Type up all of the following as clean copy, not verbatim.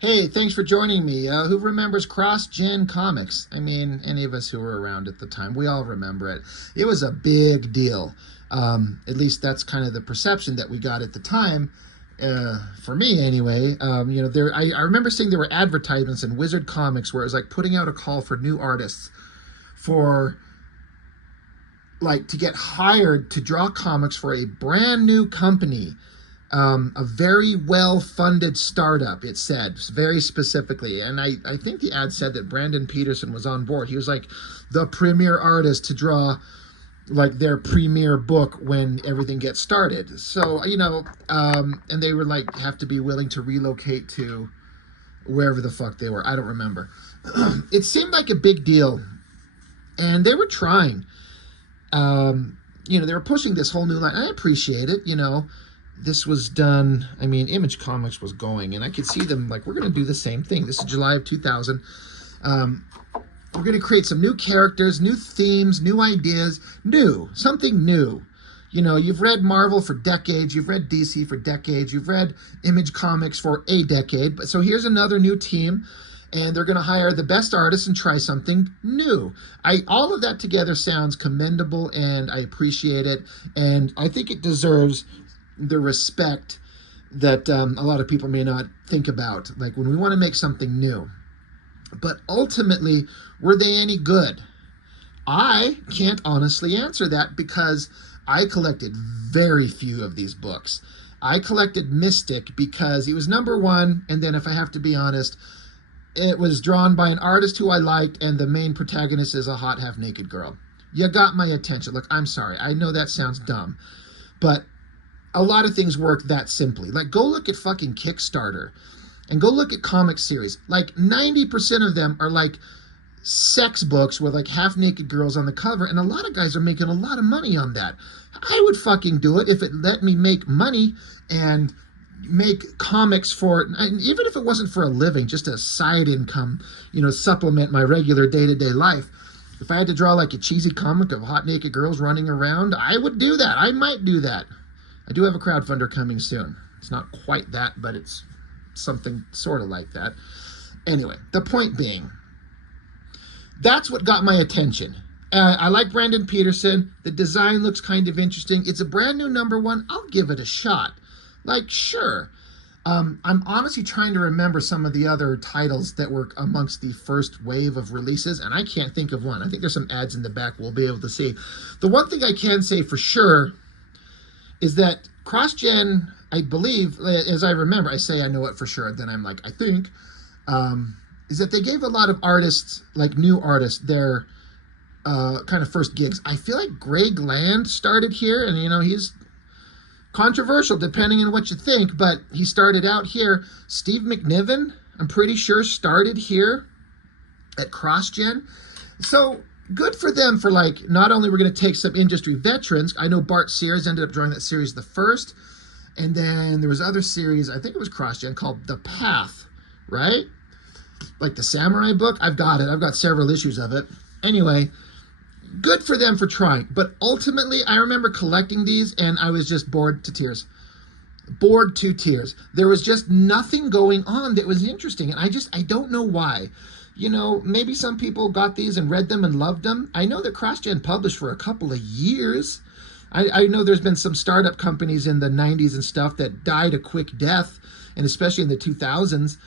Hey, thanks for joining me. Who remembers Crossgen Comics? I mean, any of us who were around at the time, we all remember it. It was a big deal. At least that's kind of the perception that we got at the time. For me, anyway. I remember seeing there were advertisements in Wizard Comics where it was like putting out a call for new artists for like to get hired to draw comics for a brand new company, a very well-funded startup, it said, very specifically. And I think the ad said that Brandon Peterson was on board. He was like the premier artist to draw like their premier book when everything gets started. So, and they were like, have to be willing to relocate to wherever the fuck they were. I don't remember. It seemed like a big deal. And they were trying. They were pushing this whole new line. I appreciate it, This was done, I mean, Image Comics was going, and I could see them like, we're going to do the same thing. This is July of 2000. We're going to create some new characters, new themes, new ideas, something new. You've read Marvel for decades, you've read DC for decades, you've read Image Comics for a decade, but so here's another new team, and they're going to hire the best artists and try something new. All of that together sounds commendable, and I appreciate it, and I think it deserves the respect that a lot of people may not think about, like when we want to make something new. But ultimately, were they any good? I can't honestly answer that because I collected very few of these books. I collected Mystic because he was #1, and then if I have to be honest, it was drawn by an artist who I liked, and the main protagonist is a hot half-naked girl. You got my attention. Look, I'm sorry. I know that sounds dumb, but a lot of things work that simply. Like, go look at fucking Kickstarter and go look at comic series. Like, 90% of them are like sex books with like half-naked girls on the cover, and a lot of guys are making a lot of money on that. I would fucking do it if it let me make money and make comics for, even if it wasn't for a living, just a side income, supplement my regular day-to-day life. If I had to draw like a cheesy comic of hot naked girls running around, I would do that. I might do that. I do have a crowdfunder coming soon. It's not quite that, but it's something sort of like that. Anyway, the point being, that's what got my attention. I like Brandon Peterson. The design looks kind of interesting. It's a brand new #1. I'll give it a shot. Like, sure. I'm honestly trying to remember some of the other titles that were amongst the first wave of releases, and I can't think of one. I think there's some ads in the back we'll be able to see. The one thing I can say for sure is that Crossgen, I believe, as I remember, I say I know it for sure, then I'm like, I think, is that they gave a lot of artists, like new artists, their kind of first gigs. I feel like Greg Land started here, and he's controversial depending on what you think, but he started out here. Steve McNiven, I'm pretty sure, started here at Crossgen. So good for them for like, not only we're going to take some industry veterans. I know Bart Sears ended up drawing that series the first, and then there was other series, I think it was Crossgen, called The Path, right? Like the samurai book. I've got it. I've got several issues of it. Anyway, good for them for trying. But ultimately, I remember collecting these, and I was just bored to tears. Bored to tears. There was just nothing going on that was interesting, and I don't know why. Maybe some people got these and read them and loved them. I know that Crossgen published for a couple of years. I know there's been some startup companies in the 90s and stuff that died a quick death, and especially in the 2000s.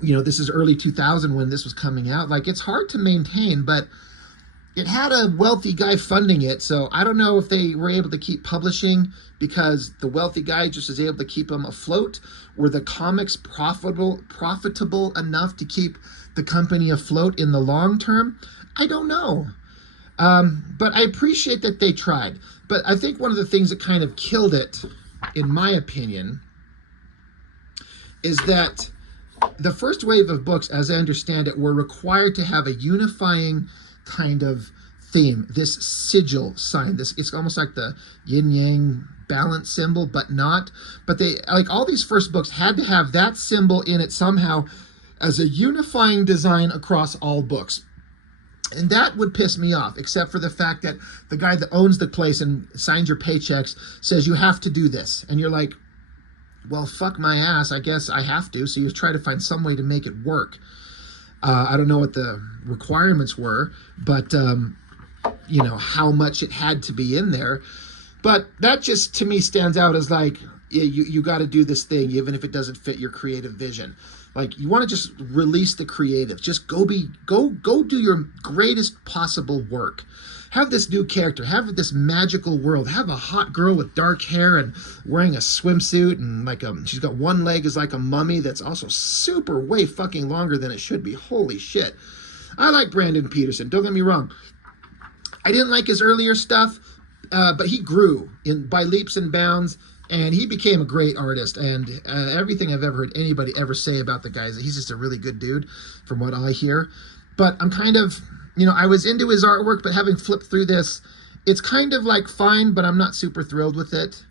This is early 2000 when this was coming out. Like, it's hard to maintain, but it had a wealthy guy funding it, so I don't know if they were able to keep publishing because the wealthy guy just was able to keep them afloat. Were the comics profitable enough to keep the company afloat in the long term? I don't know. But I appreciate that they tried. But I think one of the things that kind of killed it, in my opinion, is that the first wave of books, as I understand it, were required to have a unifying kind of theme, this sigil sign. It's almost like the yin-yang balance symbol, but not. But they, like, all these first books had to have that symbol in it somehow as a unifying design across all books. And that would piss me off, except for the fact that the guy that owns the place and signs your paychecks says you have to do this. And you're like, well, fuck my ass. I guess I have to. So you try to find some way to make it work. I don't know what the requirements were, but you know, how much it had to be in there. But that just to me stands out as like, yeah, you got to do this thing even if it doesn't fit your creative vision. Like, you want to just release the creative. Just go do your greatest possible work. Have this new character. Have this magical world. Have a hot girl with dark hair and wearing a swimsuit, and like she's got one leg is like a mummy that's also super way fucking longer than it should be. Holy shit. I like Brandon Peterson. Don't get me wrong. I didn't like his earlier stuff, but he grew by leaps and bounds. And he became a great artist, and everything I've ever heard anybody ever say about the guy is that he's just a really good dude, from what I hear. But I'm kind of, you know, I was into his artwork, but having flipped through this, it's kind of like fine, but I'm not super thrilled with it.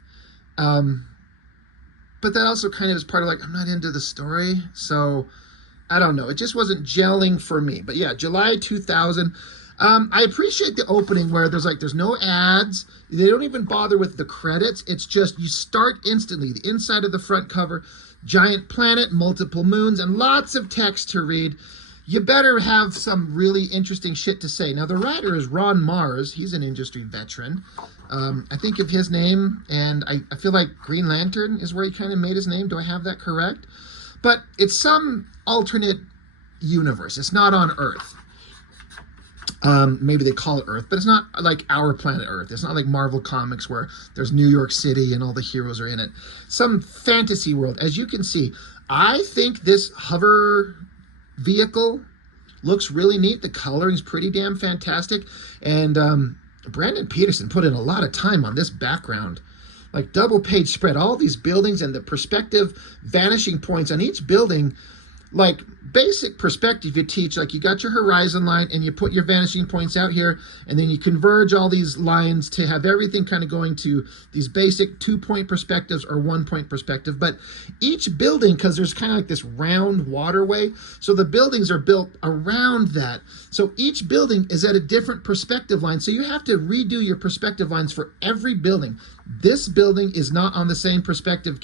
But that also kind of is part of like, I'm not into the story, so I don't know. It just wasn't gelling for me. But yeah, July 2000. I appreciate the opening where there's no ads. They don't even bother with the credits. It's just you start instantly. The inside of the front cover, giant planet, multiple moons, and lots of text to read. You better have some really interesting shit to say. Now, the writer is Ron Mars. He's an industry veteran. I think of his name, and I feel like Green Lantern is where he kind of made his name. Do I have that correct? But it's some alternate universe. It's not on Earth. Maybe they call it Earth, but it's not like our planet Earth. It's not like Marvel Comics where there's New York City and all the heroes are in it. Some fantasy world. As you can see, I think this hover vehicle looks really neat. The coloring's pretty damn fantastic. And Brandon Peterson put in a lot of time on this background. Like double page spread, all these buildings and the perspective vanishing points on each building. Like basic perspective you teach, like you got your horizon line and you put your vanishing points out here, and then you converge all these lines to have everything kind of going to these basic 2-point perspectives or 1-point perspective. But each building, because there's kind of like this round waterway, so the buildings are built around that. So each building is at a different perspective line. So you have to redo your perspective lines for every building. This building is not on the same perspective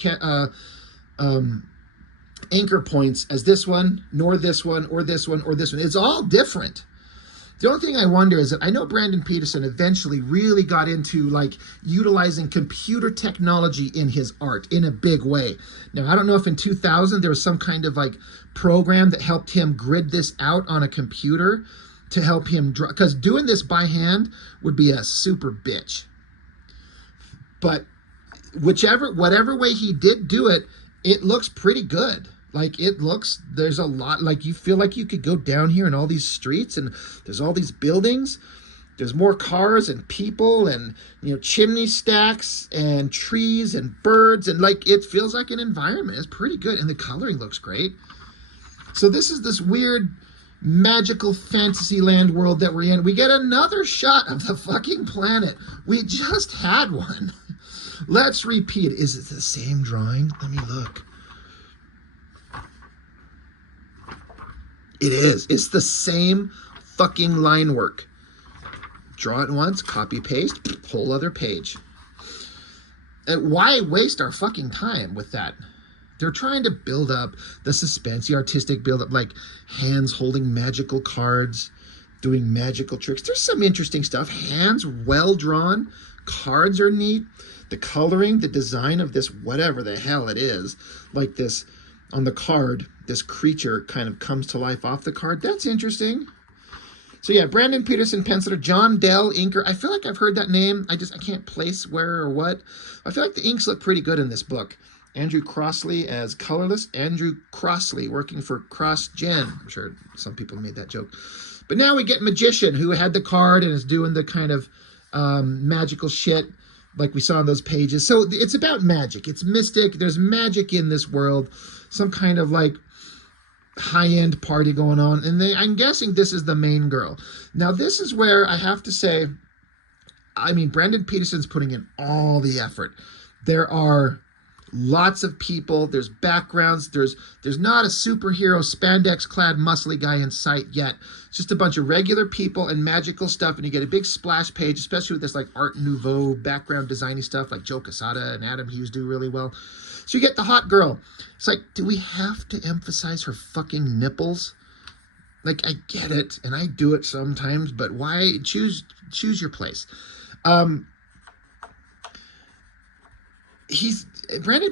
anchor points as this one, nor this one, or this one, or this one. It's all different. The only thing I wonder is that I know Brandon Peterson eventually really got into like utilizing computer technology in his art in a big way. Now, I don't know if in 2000 there was some kind of like program that helped him grid this out on a computer to help him draw, because doing this by hand would be a super bitch. But whatever way he did do it, it looks pretty good. Like it looks, there's a lot, like you feel like you could go down here in all these streets and there's all these buildings. There's more cars and people and, you know, chimney stacks and trees and birds, and like it feels like an environment. It's pretty good, and the coloring looks great. So this is this weird magical fantasy land world that we're in. We get another shot of the fucking planet. We just had one. Let's repeat. Is it the same drawing? Let me look. It is. It's the same fucking line work. Draw it once, copy, paste, whole other page. And why waste our fucking time with that? They're trying to build up the suspense, the artistic build up, like hands holding magical cards, doing magical tricks. There's some interesting stuff. Hands well drawn. Cards are neat. The coloring, the design of this, whatever the hell it is, like this on the card, this creature kind of comes to life off the card. That's interesting. So yeah, Brandon Peterson, penciler, John Dell, inker. I feel like I've heard that name. I can't place where or what. I feel like the inks look pretty good in this book. Andrew Crossley as colorless. Andrew Crossley working for Crossgen. I'm sure some people made that joke. But now we get Magician, who had the card and is doing the kind of magical shit like we saw on those pages. So it's about magic. It's mystic. There's magic in this world. Some kind of like high-end party going on. And I'm guessing this is the main girl. Now, this is where I have to say, I mean, Brandon Peterson's putting in all the effort. There are Lots of people. There's backgrounds. There's not a superhero spandex-clad muscly guy in sight yet. It's just a bunch of regular people and magical stuff, and you get a big splash page, especially with this like Art Nouveau background designy stuff like Joe Quesada and Adam Hughes do really well. So you get the hot girl. It's like, do we have to emphasize her fucking nipples? Like, I get it, and I do it sometimes, but why? Choose your place. Brandon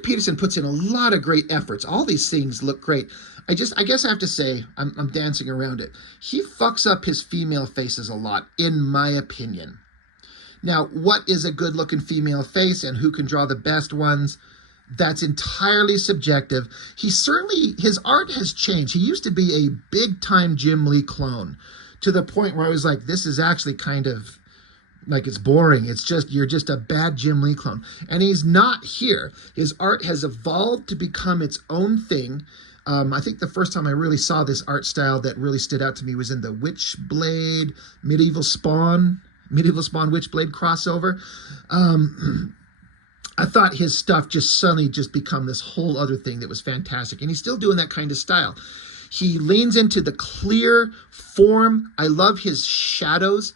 Peterson puts in a lot of great efforts. All these things look great. I guess I have to say, I'm dancing around it. He fucks up his female faces a lot, in my opinion. Now, what is a good-looking female face and who can draw the best ones? That's entirely subjective. His art has changed. He used to be a big-time Jim Lee clone, to the point where I was like, this is actually kind of like, it's boring. You're just a bad Jim Lee clone. And he's not here. His art has evolved to become its own thing. I think the first time I really saw this art style that really stood out to me was in the Witchblade, Medieval Spawn Witchblade crossover. I thought his stuff just suddenly just become this whole other thing that was fantastic. And he's still doing that kind of style. He leans into the clear form. I love his shadows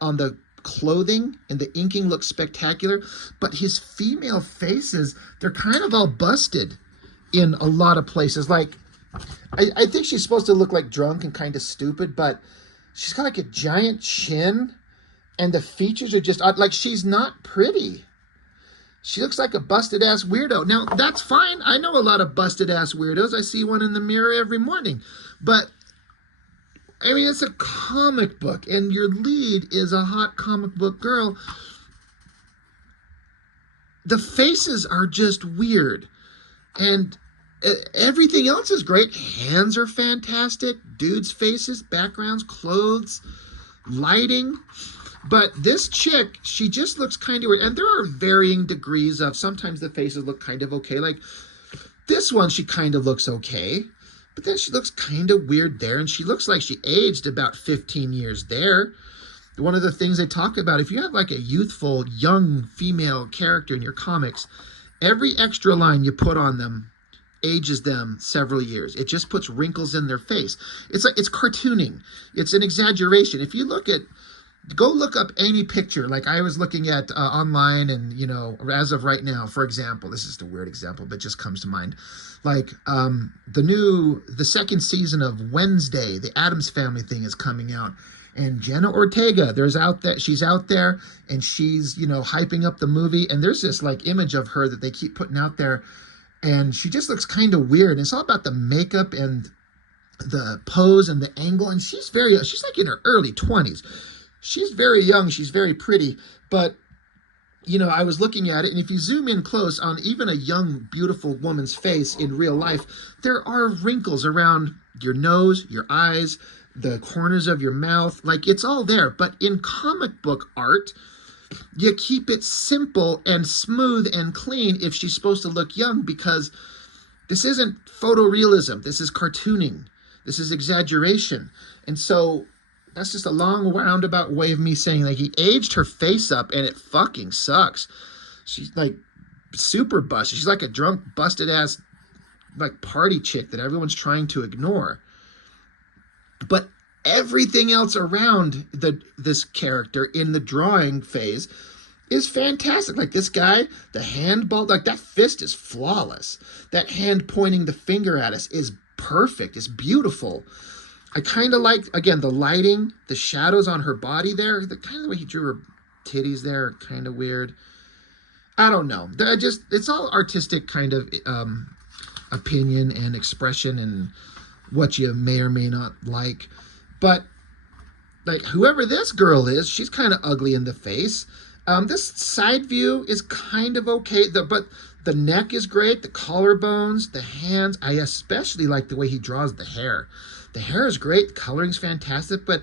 on the clothing, and the inking looks spectacular. But his female faces, they're kind of all busted in a lot of places. Like, I think she's supposed to look like drunk and kind of stupid, but she's got like a giant chin, and the features are just odd. Like, she's not pretty. She looks like a busted-ass weirdo. Now, that's fine. I know a lot of busted-ass weirdos. I see one in the mirror every morning. But, I mean, it's a comic book, and your lead is a hot comic book girl. The faces are just weird. And everything else is great. Hands are fantastic. Dudes' faces, backgrounds, clothes, lighting. But this chick, she just looks kind of weird. And there are varying degrees of, sometimes the faces look kind of okay. Like this one, she kind of looks okay. But then she looks kind of weird there. And she looks like she aged about 15 years there. One of the things they talk about, if you have like a youthful, young female character in your comics, every extra line you put on them ages them several years. It just puts wrinkles in their face. It's like, it's cartooning. It's an exaggeration. If you go look up any picture, like I was looking at online, and, you know, as of right now, for example, this is just a weird example, but just comes to mind. Like the second season of Wednesday, the Addams Family thing is coming out. And Jenna Ortega, she's out there, and she's, you know, hyping up the movie. And there's this like image of her that they keep putting out there, and she just looks kind of weird. And it's all about the makeup and the pose and the angle. And she's like in her early 20s. She's very young. She's very pretty. But, you know, I was looking at it, and if you zoom in close on even a young, beautiful woman's face in real life, there are wrinkles around your nose, your eyes, the corners of your mouth. Like, it's all there. But in comic book art, you keep it simple and smooth and clean if she's supposed to look young, because this isn't photorealism. This is cartooning. This is exaggeration. And so that's just a long roundabout way of me saying, like, he aged her face up, and it fucking sucks. She's like super busted. She's like a drunk, busted ass, like, party chick that everyone's trying to ignore. But everything else around this character in the drawing phase is fantastic. Like, this guy, the handball, like, that fist is flawless. That hand pointing the finger at us is perfect. It's beautiful. I kind of like, again, the lighting, the shadows on her body there, the kind of the way he drew her titties there are kind of weird. I don't know. It's all artistic kind of opinion and expression and what you may or may not like. But, like, whoever this girl is, she's kind of ugly in the face. This side view is kind of okay, but the neck is great, the collarbones, the hands. I especially like the way he draws the hair. The hair is great, the coloring's fantastic, but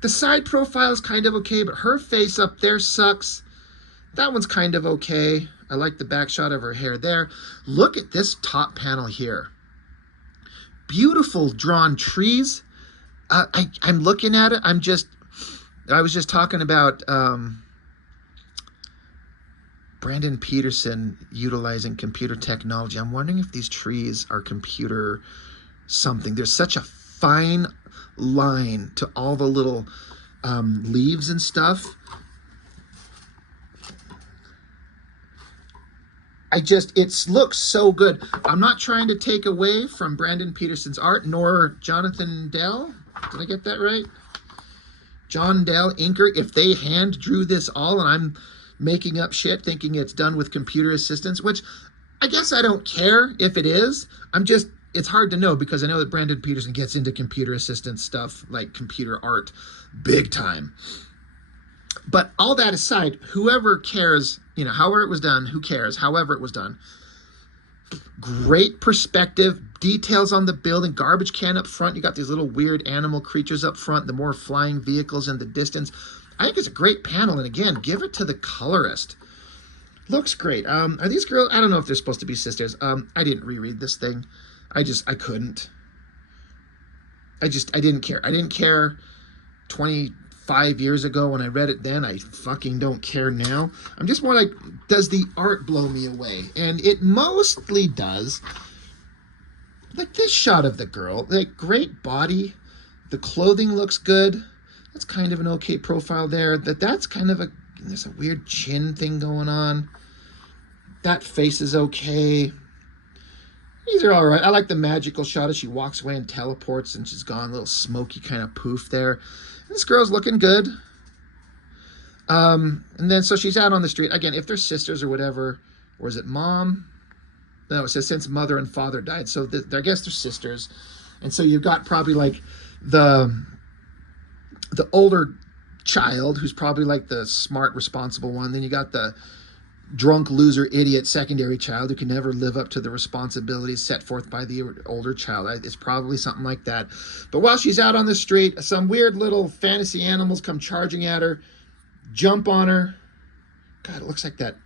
the side profile is kind of okay, but her face up there sucks. That one's kind of okay. I like the back shot of her hair there. Look at this top panel here. Beautiful drawn trees. I'm looking at it. I was just talking about Brandon Peterson utilizing computer technology. I'm wondering if these trees are computer something. There's such a fine line to all the little leaves and stuff. It looks so good. I'm not trying to take away from Brandon Peterson's art, nor Jonathan Dell. Did I get that right? John Dell, inker. If they hand drew this all and I'm making up shit thinking it's done with computer assistance, which I guess I don't care if it is. It's hard to know because I know that Brandon Peterson gets into computer assistance stuff, like computer art, big time. But all that aside, whoever cares, however it was done, who cares, however it was done. Great perspective, details on the building, garbage can up front. You got these little weird animal creatures up front, the more flying vehicles in the distance. I think it's a great panel. And again, give it to the colorist. Looks great. Are these girls? I don't know if they're supposed to be sisters. I didn't reread this thing. I couldn't. I didn't care. I didn't care 25 years ago when I read it then. I fucking don't care now. I'm just more like, does the art blow me away? And it mostly does. Like this shot of the girl, like great body. The clothing looks good. That's kind of an okay profile there. That's kind of there's a weird chin thing going on. That face is okay. These are all right. I like the magical shot as she walks away and teleports and she's gone. A little smoky kind of poof there. This girl's looking good. And then, so she's out on the street. Again, if they're sisters or whatever, or is it mom? No, it says since mother and father died. So I guess they're sisters. And so you've got probably like the older child who's probably like the smart, responsible one. Then you got the drunk, loser, idiot secondary child who can never live up to the responsibilities set forth by the older child. It's probably something like that. But while she's out on the street, some weird little fantasy animals come charging at her, jump on her. God, it looks like that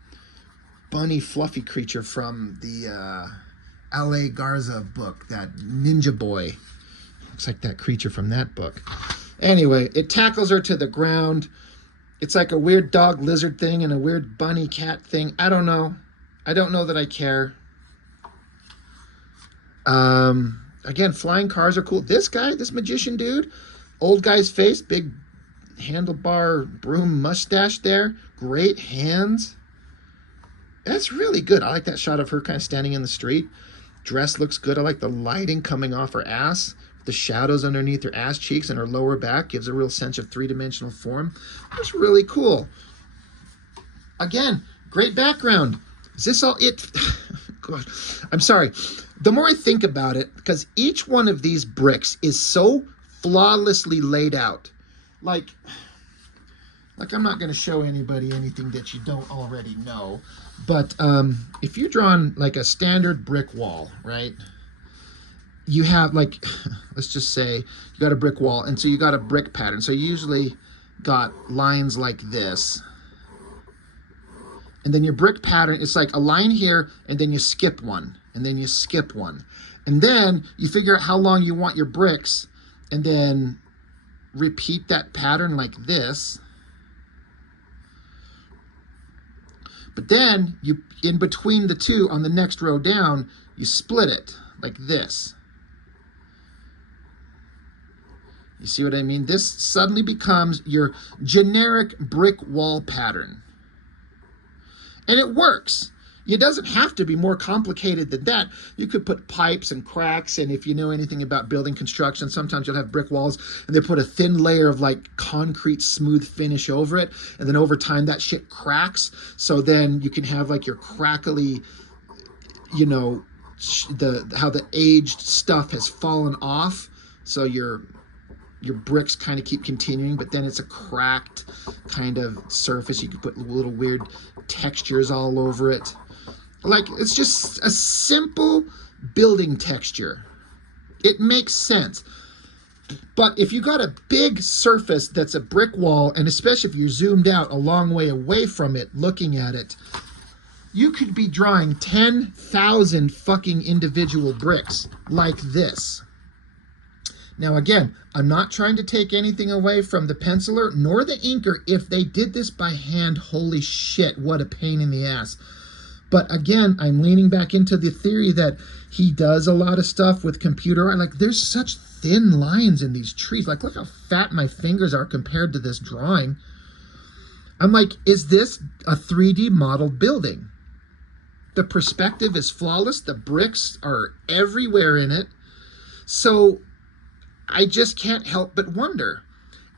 bunny fluffy creature from the L.A. Garza book, that Ninja Boy. Looks like that creature from that book. Anyway, it tackles her to the ground. It's like a weird dog lizard thing and a weird bunny cat thing. I don't know. I don't know that I care. Again, flying cars are cool. This guy, this magician dude, old guy's face, big handlebar broom mustache there. Great hands. That's really good. I like that shot of her kind of standing in the street. Dress looks good. I like the lighting coming off her ass. The shadows underneath her ass cheeks and her lower back gives a real sense of three-dimensional form. That's really cool. Again, great background. Is this all it? God, I'm sorry. The more I think about it, because each one of these bricks is so flawlessly laid out. Like I'm not going to show anybody anything that you don't already know. But if you're drawing like a standard brick wall, right? You have like, let's just say you got a brick wall, and so you got a brick pattern. So you usually got lines like this. And then your brick pattern, it's like a line here, and then you skip one, and then you skip one. And then you figure out how long you want your bricks, and then repeat that pattern like this. But then, in between the two, on the next row down, you split it like this. You see what I mean? This suddenly becomes your generic brick wall pattern. And it works. It doesn't have to be more complicated than that. You could put pipes and cracks, and if you know anything about building construction, sometimes you'll have brick walls, and they put a thin layer of like concrete smooth finish over it, and then over time that shit cracks, so then you can have like your crackly, you know, how the aged stuff has fallen off, so your bricks kind of keep continuing, but then it's a cracked kind of surface. You can put little weird textures all over it. Like, it's just a simple building texture. It makes sense. But if you got a big surface that's a brick wall, and especially if you're zoomed out a long way away from it, looking at it, you could be drawing 10,000 fucking individual bricks like this. Now, again, I'm not trying to take anything away from the penciler nor the inker. If they did this by hand, holy shit, what a pain in the ass. But again, I'm leaning back into the theory that he does a lot of stuff with computer art. Like, there's such thin lines in these trees. Like, look how fat my fingers are compared to this drawing. I'm like, is this a 3D modeled building? The perspective is flawless. The bricks are everywhere in it. So I just can't help but wonder.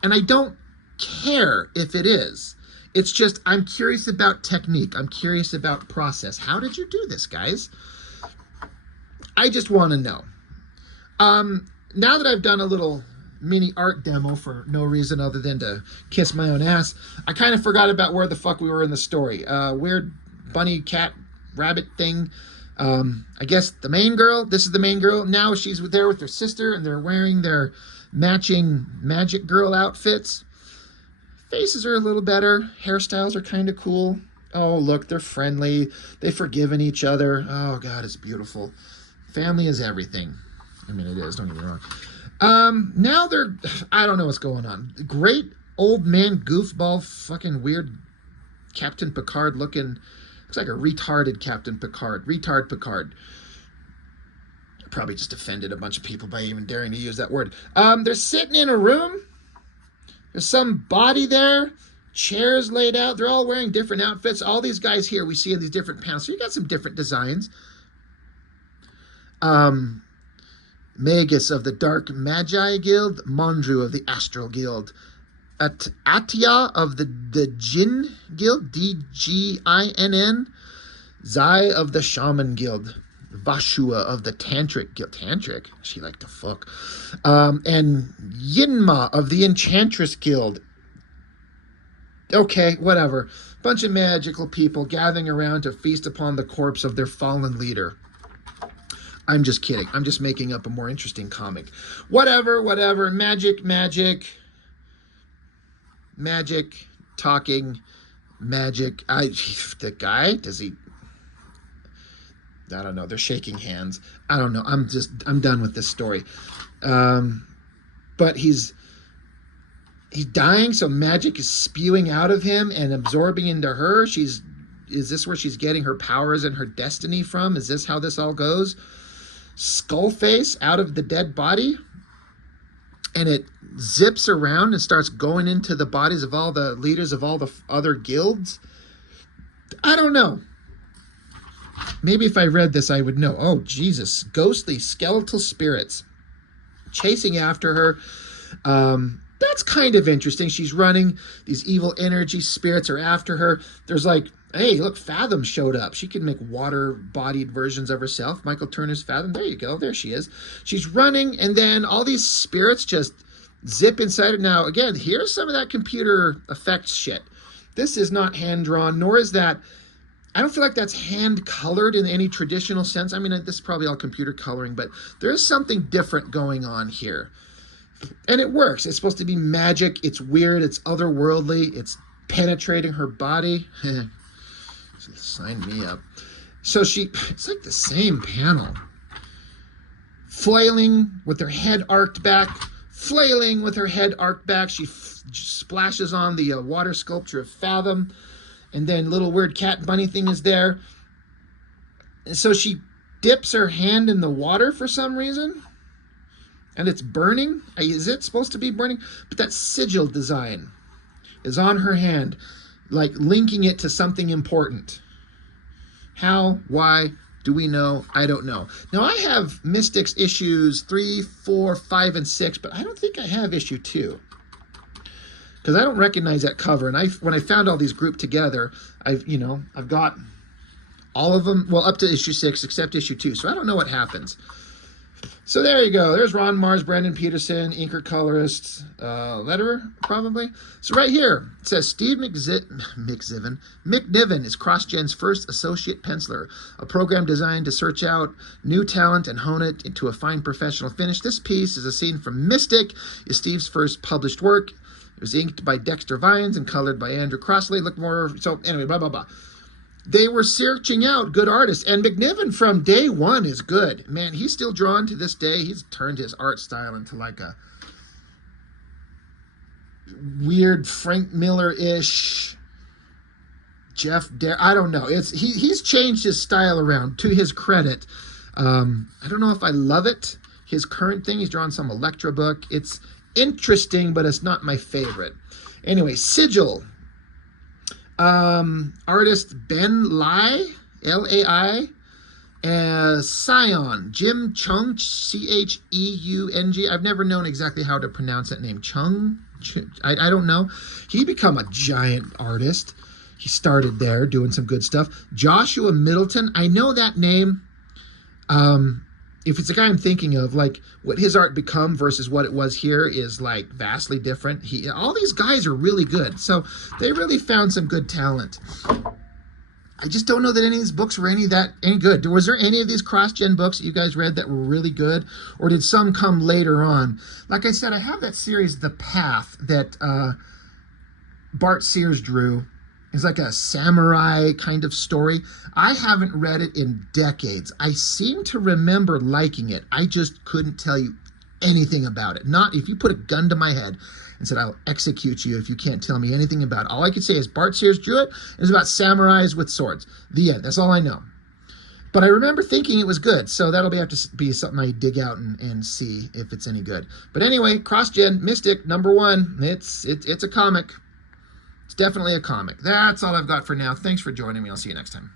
And I don't care if it is. It's just, I'm curious about technique. I'm curious about process. How did you do this, guys? I just want to know. Now that I've done a little mini art demo for no reason other than to kiss my own ass, I kind of forgot about where the fuck we were in the story. Weird bunny, cat, rabbit thing. I guess the main girl, this is the main girl. Now she's there with her sister and they're wearing their matching magic girl outfits. Faces are a little better. Hairstyles are kind of cool. Oh, look, they're friendly. They've forgiven each other. Oh, God, it's beautiful. Family is everything. I mean, it is. Don't get me wrong. Now they're... I don't know what's going on. Great old man goofball fucking weird Captain Picard looking... Looks like a retarded Captain Picard. Retard Picard. Probably just offended a bunch of people by even daring to use that word. They're sitting in a room. There's some body there, chairs laid out. They're all wearing different outfits. All these guys here we see in these different panels. So you got some different designs. Magus of the Dark Magi Guild, Mondru of the Astral Guild, Atya of the Jinn Guild, D-G-I-N-N, Zai of the Shaman Guild, Vashua of the Tantric Guild. Tantric? She liked to fuck. And Yinma of the Enchantress Guild. Okay, whatever. Bunch of magical people gathering around to feast upon the corpse of their fallen leader. I'm just kidding. I'm just making up a more interesting comic. Whatever. Magic, talking, magic. The guy, does he... I don't know. They're shaking hands. I don't know. I'm done with this story. But he's dying, so magic is spewing out of him and absorbing into her. Is this where she's getting her powers and her destiny from? Is this how this all goes? Skull face out of the dead body, and it zips around and starts going into the bodies of all the leaders of all the other guilds. I don't know. Maybe if I read this, I would know. Oh, Jesus. Ghostly skeletal spirits chasing after her. That's kind of interesting. She's running. These evil energy spirits are after her. There's like, hey, look, Fathom showed up. She can make water-bodied versions of herself. Michael Turner's Fathom. There you go. There she is. She's running, and then all these spirits just zip inside her. Now, again, here's some of that computer effects shit. This is not hand-drawn, nor is that... I don't feel like that's hand-colored in any traditional sense. I mean, this is probably all computer coloring, but there's something different going on here. And it works. It's supposed to be magic. It's weird. It's otherworldly. It's penetrating her body. Sign me up. So it's like the same panel. Flailing with her head arched back. Flailing with her head arched back. She splashes on the water sculpture of Fathom. And then little weird cat bunny thing is there. And so she dips her hand in the water for some reason. And it's burning. Is it supposed to be burning? But that sigil design is on her hand, like linking it to something important. How? Why? Do we know? I don't know. Now, I have Mystics issues 3, 4, 5, and 6, but I don't think I have issue 2. Because I don't recognize that cover. And when I found all these grouped together, I've got all of them, well, up to issue 6, except issue 2. So I don't know what happens. So there you go. There's Ron Mars, Brandon Peterson, inker, colorist, letterer, probably. So right here, it says Steve McNiven is Crossgen's first associate penciler, a program designed to search out new talent and hone it into a fine professional finish. This piece is a scene from Mystic, is Steve's first published work. It was inked by Dexter Vines and colored by Andrew Crossley. Look more. So anyway, blah, blah, blah. they were searching out good artists. And McNiven from day one is good. Man, he's still drawn to this day. He's turned his art style into like a weird Frank Miller-ish, I don't know. He's changed his style around, to his credit. I don't know if I love it. His current thing, he's drawn some Electra book. It's interesting, but it's not my favorite. Anyway, Sigil. Artist Ben Lai, L-A-I. Scion, Jim Chung, C-H-E-U-N-G. I've never known exactly how to pronounce that name. Chung? I don't know. He become a giant artist. He started there doing some good stuff. Joshua Middleton, I know that name. If it's the guy I'm thinking of, like what his art become versus what it was here is like vastly different. All these guys are really good. So they really found some good talent. I just don't know that any of these books were any good. Was there any of these cross-gen books that you guys read that were really good? Or did some come later on? Like I said, I have that series, The Path, that Bart Sears drew. It's like a samurai kind of story. I haven't read it in decades. I seem to remember liking it. I just couldn't tell you anything about it. Not if you put a gun to my head and said, I'll execute you if you can't tell me anything about it. All I could say is Bart Sears drew it. It's about samurais with swords. The end. That's all I know. But I remember thinking it was good. So that'll have to be something I dig out and see if it's any good. But anyway, Crossgen Mystic #1. It's a comic. It's definitely a comic. That's all I've got for now. Thanks for joining me. I'll see you next time.